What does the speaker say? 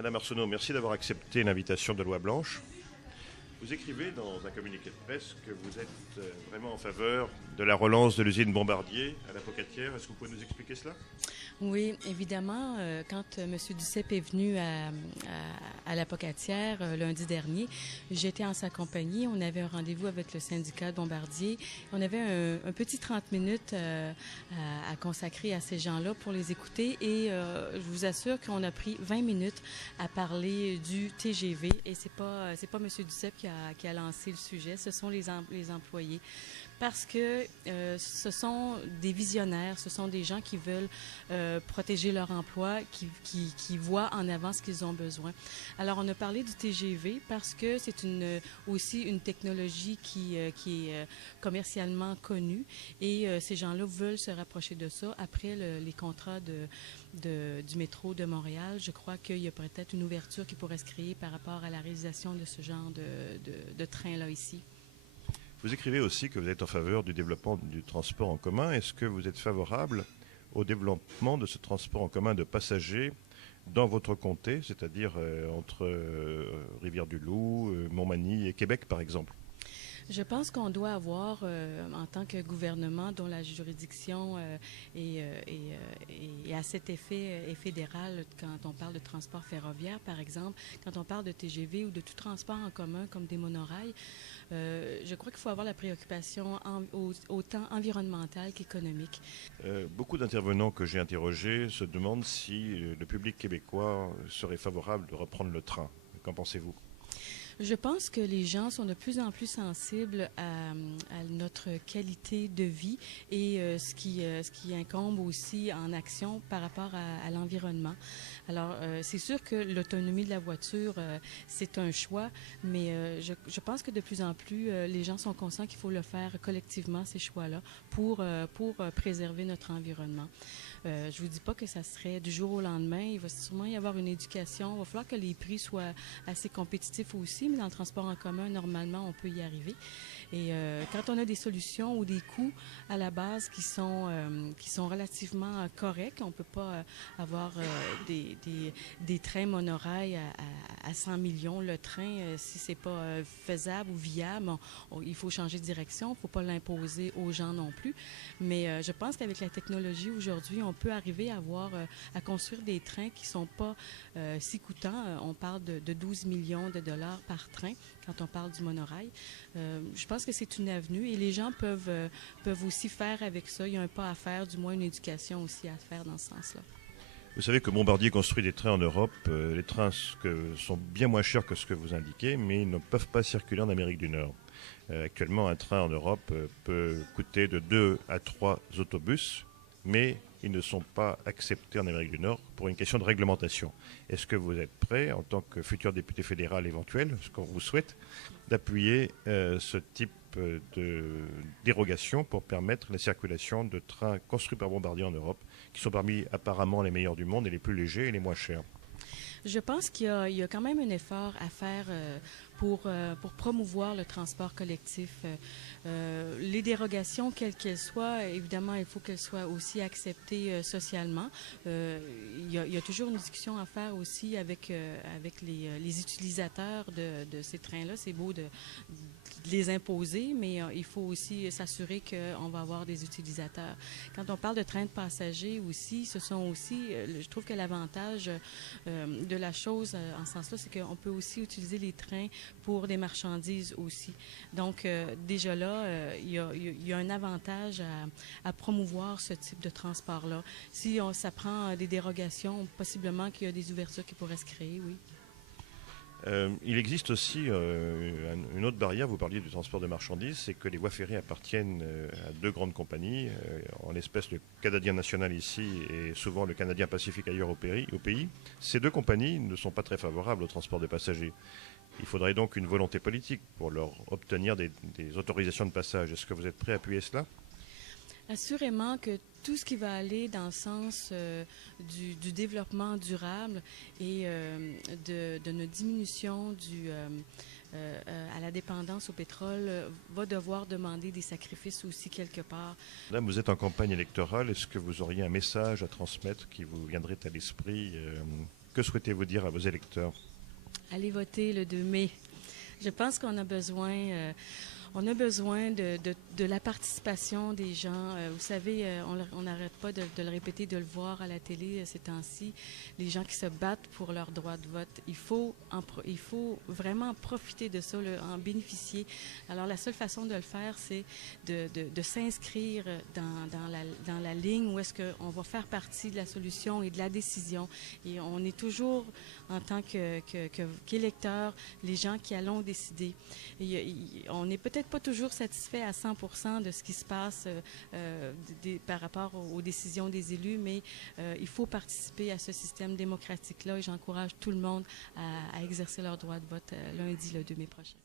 Madame Arsenault, merci d'avoir accepté l'invitation de Loi Blanche. Vous écrivez dans un communiqué de presse que vous êtes vraiment en faveur de la relance de l'usine Bombardier à la Pocatière. Est-ce que vous pouvez nous expliquer cela? Oui, évidemment, quand M. Duceppe est venu à la Pocatière lundi dernier, j'étais en sa compagnie. On avait un rendez-vous avec le syndicat Bombardier. On avait un petit 30 minutes à consacrer à ces gens-là pour les écouter et je vous assure qu'on a pris 20 minutes à parler du TGV et c'est pas M. Duceppe qui a lancé le sujet, ce sont les employés. Parce que ce sont des visionnaires, ce sont des gens qui veulent protéger leur emploi, qui voient en avant ce qu'ils ont besoin. Alors, on a parlé du TGV parce que c'est aussi une technologie qui est commercialement connue et ces gens-là veulent se rapprocher de ça. Après les contrats du métro de Montréal, je crois qu'il y a peut-être une ouverture qui pourrait se créer par rapport à la réalisation de ce genre de train-là ici. Vous écrivez aussi que vous êtes en faveur du développement du transport en commun. Est-ce que vous êtes favorable au développement de ce transport en commun de passagers dans votre comté, c'est-à-dire entre Rivière-du-Loup, Montmagny et Québec, par exemple? Je pense qu'on doit avoir, en tant que gouvernement dont la juridiction est à cet effet est fédérale, quand on parle de transport ferroviaire, par exemple, quand on parle de TGV ou de tout transport en commun comme des monorails, je crois qu'il faut avoir la préoccupation autant environnementale qu'économique. Beaucoup d'intervenants que j'ai interrogés se demandent si le public québécois serait favorable de reprendre le train. Qu'en pensez-vous? Je pense que les gens sont de plus en plus sensibles à notre qualité de vie et ce qui incombe aussi en action par rapport à l'environnement. Alors, c'est sûr que l'autonomie de la voiture, c'est un choix, mais je pense que de plus en plus, les gens sont conscients qu'il faut le faire collectivement, ces choix-là, pour préserver notre environnement. Je ne vous dis pas que ça serait du jour au lendemain. Il va sûrement y avoir une éducation. Il va falloir que les prix soient assez compétitifs aussi, mais dans le transport en commun, normalement, on peut y arriver. Et quand on a des solutions ou des coûts à la base qui sont relativement corrects, on ne peut pas avoir des trains monorails à 100 millions. Le train, si c'est pas faisable ou viable, il faut changer de direction. Il ne faut pas l'imposer aux gens non plus. Mais je pense qu'avec la technologie aujourd'hui, on peut arriver à construire des trains qui ne sont pas si coûtants. On parle de 12 millions de dollars par train quand on parle du monorail. Je pense que c'est une avenue et les gens peuvent aussi faire avec ça. Il y a un pas à faire, du moins une éducation aussi à faire dans ce sens-là. Vous savez que Bombardier construit des trains en Europe. Les trains sont bien moins chers que ce que vous indiquez, mais ils ne peuvent pas circuler en Amérique du Nord. Actuellement, un train en Europe peut coûter de 2 à 3 autobus, mais ils ne sont pas acceptés en Amérique du Nord pour une question de réglementation. Est-ce que vous êtes prêt, en tant que futur député fédéral éventuel, ce qu'on vous souhaite, d'appuyer ce type de dérogation pour permettre la circulation de trains construits par Bombardier en Europe, qui sont parmi apparemment les meilleurs du monde et les plus légers et les moins chers? Je pense qu'il y a quand même un effort à faire pour promouvoir le transport collectif. Les dérogations, quelles qu'elles soient, évidemment, il faut qu'elles soient aussi acceptées socialement. Il y a toujours une discussion à faire aussi avec les utilisateurs de ces trains-là. C'est beau de les imposer, mais il faut aussi s'assurer qu'on va avoir des utilisateurs. Quand on parle de trains de passagers aussi, ce sont aussi, je trouve que l'avantage de la chose en ce sens-là, c'est qu'on peut aussi utiliser les trains pour des marchandises aussi. Donc, déjà là, il y a un avantage à promouvoir ce type de transport-là. Si ça prend des dérogations, possiblement qu'il y a des ouvertures qui pourraient se créer, oui. Il existe aussi une autre barrière, vous parliez du transport de marchandises, c'est que les voies ferrées appartiennent à deux grandes compagnies, en l'espèce le Canadien National ici et souvent le Canadien Pacifique ailleurs au pays. Ces deux compagnies ne sont pas très favorables au transport de passagers. Il faudrait donc une volonté politique pour leur obtenir des autorisations de passage. Est-ce que vous êtes prêt à appuyer cela? Assurément que tout ce qui va aller dans le sens du développement durable et de notre diminution à la dépendance au pétrole va devoir demander des sacrifices aussi quelque part. Madame, vous êtes en campagne électorale. Est-ce que vous auriez un message à transmettre qui vous viendrait à l'esprit Que souhaitez-vous dire à vos électeurs? Allez voter le 2 mai. Je pense qu'on a besoin, de la participation des gens. Vous savez, on n'arrête pas de le répéter, de le voir à la télé ces temps-ci. Les gens qui se battent pour leur droit de vote. Il faut vraiment profiter de ça, en bénéficier. Alors, la seule façon de le faire, c'est de s'inscrire dans la ligne où est-ce qu'on va faire partie de la solution et de la décision. Et on est toujours, en tant qu'électeurs, les gens qui allons décider. On n'est peut-être pas toujours satisfait à 100% de ce qui se passe par rapport aux décisions des élus, mais il faut participer à ce système démocratique-là et j'encourage tout le monde à exercer leur droit de vote lundi, le 2 mai prochain.